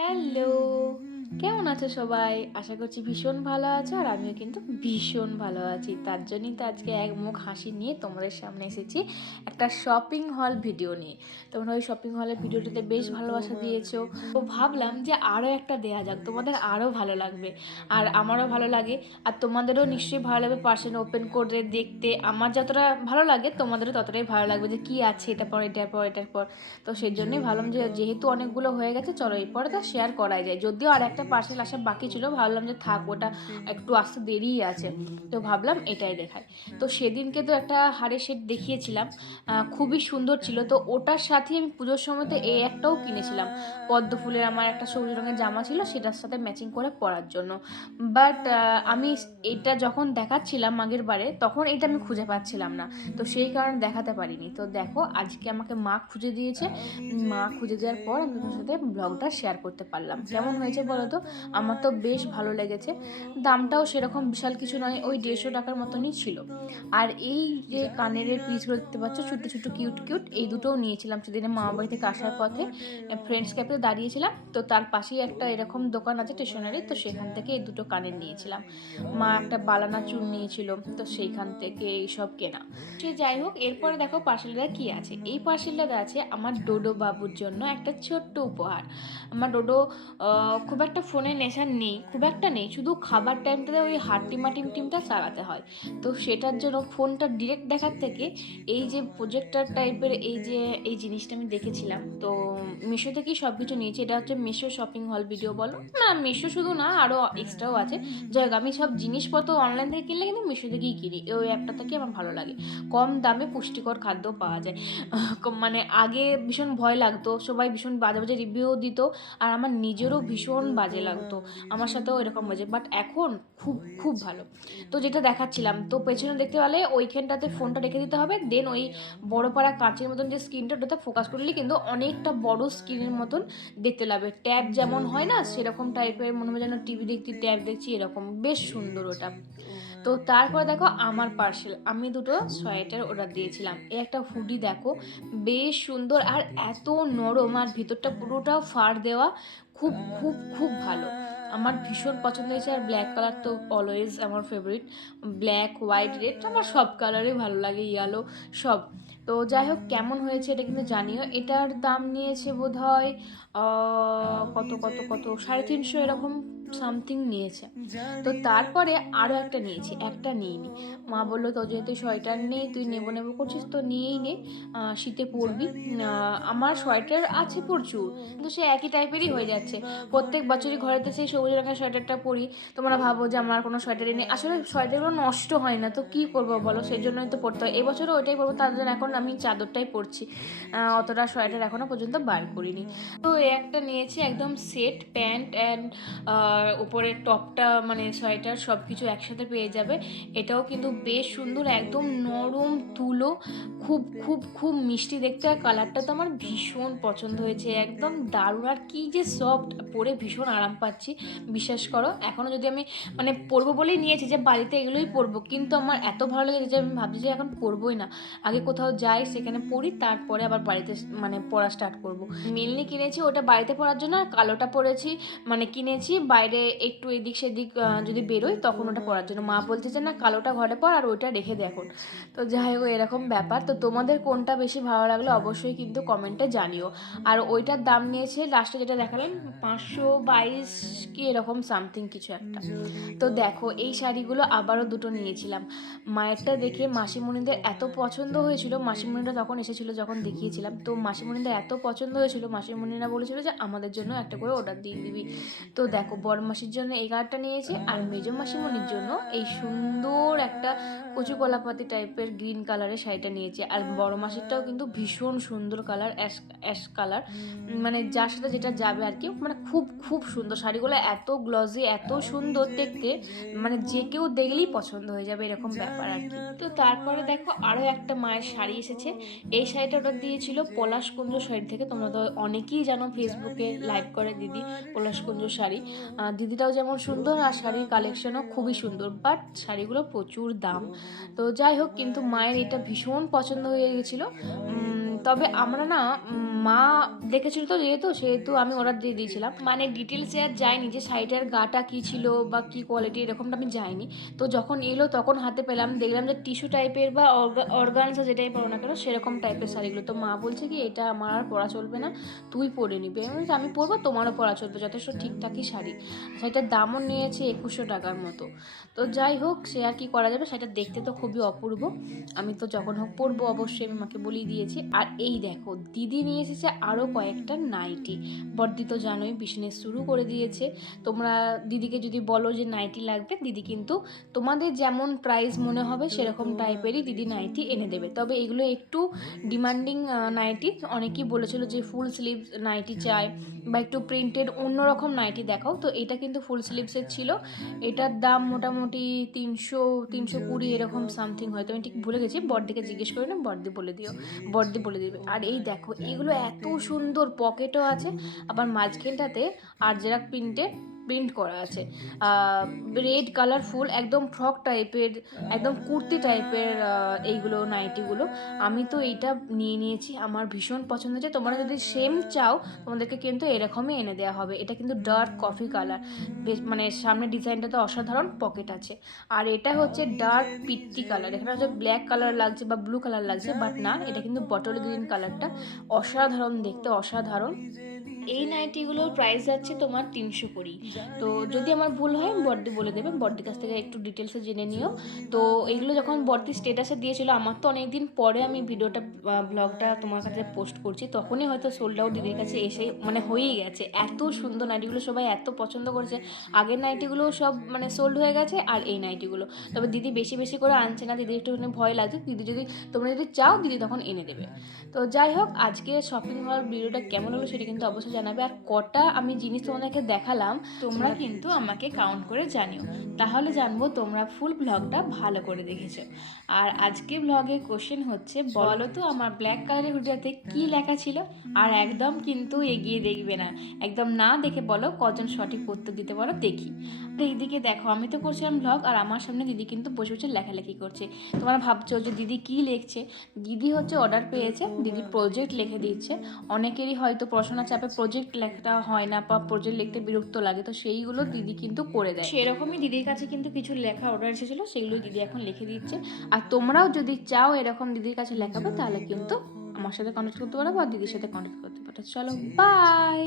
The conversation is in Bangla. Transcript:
হ্যালো, কেমন আছো সবাই? আশা করছি ভীষণ ভালো আছো আর আমিও কিন্তু ভীষণ ভালো আছি। তার জন্যই তো আজকে এক মুখ হাসি নিয়ে তোমাদের সামনে এসেছি একটা শপিং হল ভিডিও নিয়ে। তোমরা ওই শপিং হলের ভিডিওটিতে বেশ ভালোবাসা দিয়েছো, তো ভাবলাম যে আরও একটা দেয়া যাক, তোমাদের আরও ভালো লাগবে আর আমারও ভালো লাগে আর তোমাদেরও নিশ্চয়ই ভালো লাগবে। পার্সেল ওপেন করে দেখতে আমার যতটা ভালো লাগে তোমাদেরও ততটাই ভালো লাগবে যে কী আছে এটার পর এটার পর এটার পর। তো সেই জন্যই ভাবলাম যে যেহেতু অনেকগুলো হয়ে গেছে চলো এরপরে তা শেয়ার করাই যায়। যদিও আর একটা পার্সেল আসা বাকি ছিল, ভাবলাম যে থাক ওটা একটু আসতে দেরিই আছে, তো ভাবলাম এটাই দেখাই। তো সেদিনকে তো একটা হাড়ের সেট দেখিয়েছিলাম, খুবই সুন্দর ছিল। তো ওটার সাথে আমি পুজোর সময়তে এই একটাও কিনেছিলাম, পদ্ম ফুলের আমার একটা সবুজ রঙের জামা ছিল সেটার সাথে ম্যাচিং করে পরার জন্য। বাট আমি এটা যখন দেখাচ্ছিলাম আগের বারে তখন এটা আমি খুঁজে পাচ্ছিলাম না, তো সেই কারণে দেখাতে পারিনি। তো দেখো আজকে আমাকে মা খুঁজে দিয়েছে, মা খুঁজে দেওয়ার পর আমি তোমার সাথে ব্লগটা শেয়ার করতে পারলাম। কেমন হয়েছে বলো তো? আমার তো বেশ ভালো লেগেছে। দামটাও সেরকম বিশাল কিছু নয়, ওই 150 টাকার মতনই ছিল। আর এই যে কানের পিসগুলো দেখতে পাচ্ছ ছোট্ট ছোট্ট কিউট কিউট, এই দুটোও নিয়েছিলাম সেদিনে মামা বাড়ি থেকে আসার পথে ফ্রেন্ডস ক্যাফে দাঁড়িয়েছিলাম, তো তার পাশেই একটা এরকম দোকান আছে স্টেশনারি, তো সেখান থেকে এই দুটো কানের নিয়েছিলাম। মা একটা বালানা চুল নিয়েছিল, তো সেইখান থেকে এইসব কেনা। সে যাই হোক, এরপরে দেখো পার্সেলটা কি আছে। এই পার্সেলটাতে আছে আমার ডোডো বাবুর জন্য একটা ছোট্ট উপহার। আমার ডোডো খুব একটা ফোনে নেশার নেই, খুব একটা নেই, শুধু খাবার টাইমটাতে ওই হাট্টিমা টিমটা চালাতে হয়। তো সেটার জন্য ফোনটা ডিরেক্ট দেখার থেকে এই যে প্রজেক্টর টাইপের এই জিনিসটা আমি দেখেছিলাম, তো মিশো থেকেই সব কিছু নিয়েছি। এটা হচ্ছে মিশো শপিং হল ভিডিও বলো না, মিশো শুধু না আরও এক্সট্রাও আছে। যাই হোক, আমি সব জিনিসপত্র অনলাইন থেকে কিনলে কিন্তু মিশো থেকেই কিনি, ওই অ্যাপটা থেকে আমার ভালো লাগে। কম দামে পুষ্টিকর খাদ্য পাওয়া যায়। মানে আগে ভীষণ ভয় লাগতো, সবাই ভীষণ বাজে বাজে রিভিউ দিত আর আমার নিজেরও ভীষণ বাজে লাগতো, আমার সাথেও এরকম বাজে, বাট এখন খুব খুব ভালো। তো যেটা দেখাচ্ছিলাম, তো পেছনে দেখতে পেলে ওইখানটাতে ফোনটা রেখে দিতে হবে, দেন ওই বড় পাড়া কাঁচের মতন যে স্ক্রিনটা ওটাতে ফোকাস করলে কিন্তু অনেকটা বড় স্ক্রিনের মতন দেখতে লাগবে। ট্যাব যেমন হয় না সেরকম টাইপের, মনে হয় যেন টিভি দেখছি ট্যাব দেখছি, এরকম বেশ সুন্দর ওটা। তো তারপর দেখো আমার পার্সেল, আমি দুটো সোয়েটার অর্ডার দিয়েছিলাম। এই একটা হুডি দেখো, বেশ সুন্দর আর এত নরম, আর ভিতরটা পুরোটাও ফাড় দেওয়া, খুব খুব খুব ভালো। আমার ভীষণ পছন্দ হয়েছে। আর ব্ল্যাক কালার তো অলওয়েজ আমার ফেভারিট, ব্ল্যাক হোয়াইট রেড আমার সব কালারই ভালো লাগে, ইয়েলো সব। তো যাই হোক, কেমন হয়েছে এটা কিন্তু জানিও। এটার দাম নিয়েছে বোধ হয় কত কত কত 350 এরকম সামথিং নিয়েছে। তো তারপরে আরও একটা নিয়েছি, একটা নিইনি। মা বললো তো যেহেতু সোয়েটার নেই, তুই নেবো নেবো করছিস তো নিয়েই নে, শীতে পরবি। আমার সোয়েটার আছে প্রচুর, কিন্তু সে একই টাইপেরই হয়ে যাচ্ছে। প্রত্যেক বছরই ঘরেতে সেই সবুজ রঙের সোয়েটারটা পরি। তোমরা ভাবো যে আমার কোনো সোয়েটারই নেই, আসলে সোয়েটারগুলো নষ্ট হয় না, তো কী করবো বলো, সেই জন্যই তো পরতে হয়। এবছরও ওইটাই পরবো, তার জন্য এখন আমি চাদরটাই পরছি, অতটা সোয়েটার এখনও পর্যন্ত বার করিনি। তো এই একটা নিয়েছি একদম সেট প্যান্ট অ্যান্ড উপরের টপটা মানে সোয়েটার সব কিছু একসাথে পেয়ে যাবে। এটাও কিন্তু বেশ সুন্দর, একদম নরম তুলো, খুব খুব খুব মিষ্টি দেখতে, আর কালারটা তো আমার ভীষণ পছন্দ হয়েছে, একদম দারুণ। আর কি যে সফট, পরে ভীষণ আরাম পাচ্ছি, বিশ্বাস করো। এখনও যদি আমি মানে পরবো বলেই নিয়েছি যে বাড়িতে এগুলোই পরবো, কিন্তু আমার এত ভালো লেগেছে যে আমি ভাবছি যে এখন পরবোই না, আগে কোথাও যাই সেখানে পরি, তারপরে আবার বাড়িতে মানে পড়া স্টার্ট করবো। মেনলি কিনেছি ওটা বাড়িতে পরার জন্য, আর কালোটা পরেছি মানে কিনেছি বাইরে একটু এদিক সেদিক যদি বেরোই তখন ওটা পরার জন্য। মা বলছে যে না কালোটা ঘরে পর আর ওইটা রেখে দে এখন। তো যাই হোক এরকম ব্যাপার। তো তোমাদের কোনটা বেশি ভালো লাগলো অবশ্যই কিন্তু কমেন্টে জানিও। আর ওইটার দাম নিয়েছে লাস্টে যেটা দেখালেন 522 কি এরকম সামথিং কিছু একটা। তো দেখো এই শাড়িগুলো আবারও দুটো নিয়েছিলাম। মায়েরটা দেখে মাসিমণিদের এত পছন্দ হয়েছিল, মাসিমণিরা তখন এসেছিলো যখন দেখিয়েছিলাম, তো মাসিমণিদের এত পছন্দ হয়েছিল, মাসিমণিরা বলেছিল যে আমাদের জন্য একটা করে অর্ডার দিয়ে দিবি। তো দেখো বড় মাসির জন্য এই কালারটা নিয়েছি, আর মেজো মাসিমণির জন্য এই সুন্দর একটা কচু কলাপাতি টাইপের গ্রিন কালারের শাড়িটা নিয়েছি। আর বড় মাসিরটাও কিন্তু ভীষণ সুন্দর কালার, অ্যাশ অ্যাশ কালার, মানে যার সাথে যেটা যাবে আর কি, মানে খুব খুব সুন্দর শাড়িগুলো, এত গ্লজি এত সুন্দর দেখতে, মানে যে কেউ দেখলেই পছন্দ হয়ে যাবে এরকম ব্যাপার আর কি। তো তারপরে দেখো আরও একটা মায়ের শাড়ি এসেছে। এই শাড়িটা অর্ডার দিয়েছিল পলাশকুঞ্জ শাড়ি থেকে, তোমরা তো অনেকেই জানো, ফেসবুকে লাইভ করে দিদি পলাশকুঞ্জ শাড়ি। দিদিটাও যেমন সুন্দর আর শাড়ির কালেকশনও খুবই সুন্দর, বাট শাড়িগুলো প্রচুর দাম। তো যাই হোক, কিন্তু মায়ের এটা ভীষণ পছন্দ হয়ে গেছিলো, তবে আমরা না মা দেখেছিল তো সেহেতু আমি অর্ডার দিয়ে দিয়েছিলাম, মানে ডিটেলসে আর যাইনি যে শাড়িটার গাটা কী ছিল বা কী কোয়ালিটি এরকমটা আমি যাইনি। তো যখন এলো তখন হাতে পেলাম, দেখলাম যে টিস্যু টাইপের বা অর্গানজা যেটাই পরো না কেন সেরকম টাইপের শাড়িগুলো। তো মা বলছে কি এটা আমার আর পরা চলবে না, তুই পরে নিবি। আমি বলছি আমি পরবো, তোমারও পরা চলবে, যথেষ্ট ঠিকঠাকই শাড়ি। শাড়িটার দামও নিয়েছে 2100 টাকার মতো। তো যাই হোক, সে আর কি করা যাবে, সেটা দেখতে তো খুবই অপূর্ব। আমি তো যখন হোক পরবো অবশ্যই, আমি মাকে বলেই দিয়েছি। আর এই দেখো দিদি নিয়ে এসেছে আরও কয়েকটা নাইটি। বড়দি তো জানোই বিজনেস শুরু করে দিয়েছে। তোমরা দিদিকে যদি বলো যে নাইটি লাগবে, দিদি কিন্তু তোমাদের যেমন প্রাইস মনে হবে সেরকম টাইপেরই দিদি নাইটি এনে দেবে। তবে এগুলো একটু ডিমান্ডিং নাইটি, অনেকেই বলেছিল যে ফুল স্লিভ নাইটি চায় বা একটু প্রিন্টেড অন্যরকম নাইটি দেখাও। তো এটা কিন্তু ফুল স্লিভসের ছিল। এটার দাম মোটামুটি 300-320 এরকম সামথিং, হয়তো আমি ঠিক ভুলে গেছি। বড়দিকে জিজ্ঞেস করে না, বড়দি বলে দেবে। আর এই দেখো এগুলো এত সুন্দর, পকেটও আছে, আবার মাঝখানটাতে আরজেরাক প্রিন্ট করা আছে। রেড কালারফুল, একদম ফ্রক টাইপের, একদম কুর্তি টাইপের এইগুলো নাইটিগুলো। আমি তো এইটা নিয়ে নিয়েছি, আমার ভীষণ পছন্দ হয়েছে। তোমরা যদি সেম চাও তোমাদেরকে কিন্তু এরকমই এনে দেওয়া হবে। এটা কিন্তু ডার্ক কফি কালার, বেশ মানে সামনের ডিজাইনটাতে অসাধারণ পকেট আছে। আর এটা হচ্ছে ডার্ক পিত্তি কালার, এখানে হচ্ছে ব্ল্যাক কালার লাগছে বা ব্লু কালার লাগছে, বাট না, এটা কিন্তু বটল গ্রিন কালারটা। অসাধারণ দেখতে, অসাধারণ। এই নাইটিগুলোর প্রাইস যাচ্ছে তোমার 320। তো যদি আমার ভুল হয় বড়দি বলে দেবে, বড়দির কাছ থেকে একটু ডিটেলসে জেনে নিও। তো এইগুলো যখন বড়দি স্টেটাসে দিয়েছিল, আমার তো অনেক দিন পরে আমি ভিডিওটা ব্লগটা তোমার কাছে পোস্ট করছি, তখনই হয়তো সোল্ড আউট দিদির কাছে এসে মানে হয়েই গেছে। এত সুন্দর নাইটিগুলো সবাই এত পছন্দ করেছে। আগের নাইটিগুলো সব মানে সোল্ড হয়ে গেছে, আর এই নাইটিগুলো তবে দিদি বেশি বেশি করে আনছে না, দিদির একটুখানি ভয় লাগছে। দিদি যদি তোমরা যদি চাও দিদি তখন এনে দেবে। তো যাই হোক, আজকে শপিং হল ভিডিওটা কেমন হলো সেটা কিন্তু অবশ্যই জানাবে। আর কটা আমি জিনিস তোমাদেরকে দেখালাম তোমরা কিন্তু আমাকে কাউন্ট করে জানিও, তাহলে জানবো তোমরা ফুল ব্লগটা ভালো করে দেখেছো। আর আজকে ব্লগে কোশ্চেন হচ্ছে, বলো তো আমার ব্ল্যাক কালারের হুডিটাতে কি লেখা ছিল। আর একদম কিন্তু এগিয়ে দেখবে না, একদম না দেখে বলো কজন সঠিক উত্তর দিতে পারো দেখি। এইদিকে দেখো আমি তো করছিলাম ব্লগ, আর আমার সামনে দিদি কিন্তু বসে বসে লেখালেখি করছে। তোমরা ভাবছো যে দিদি কি লিখছে, দিদি হচ্ছে অর্ডার পেয়েছে, দিদি প্রজেক্ট লিখে দিচ্ছে। অনেকেরই হয়তো পড়াশোনার চাপে প্রজেক্ট লেখা হয় না বা প্রজেক্ট লিখতে বিরক্ত লাগে, তো সেইগুলো দিদি কিন্তু করে দেয়। সেরকমই দিদির কাছে কিন্তু কিছু লেখা অর্ডার এসেছিলো, সেগুলোই দিদি এখন লিখে দিচ্ছে। আর তোমরাও যদি চাও এরকম দিদির কাছে লেখাবে, তাহলে কিন্তু আমার সাথে কন্ট্যাক্ট করতে পারো বা দিদির সাথে কন্ট্যাক্ট করতে পারো। চলো বাই।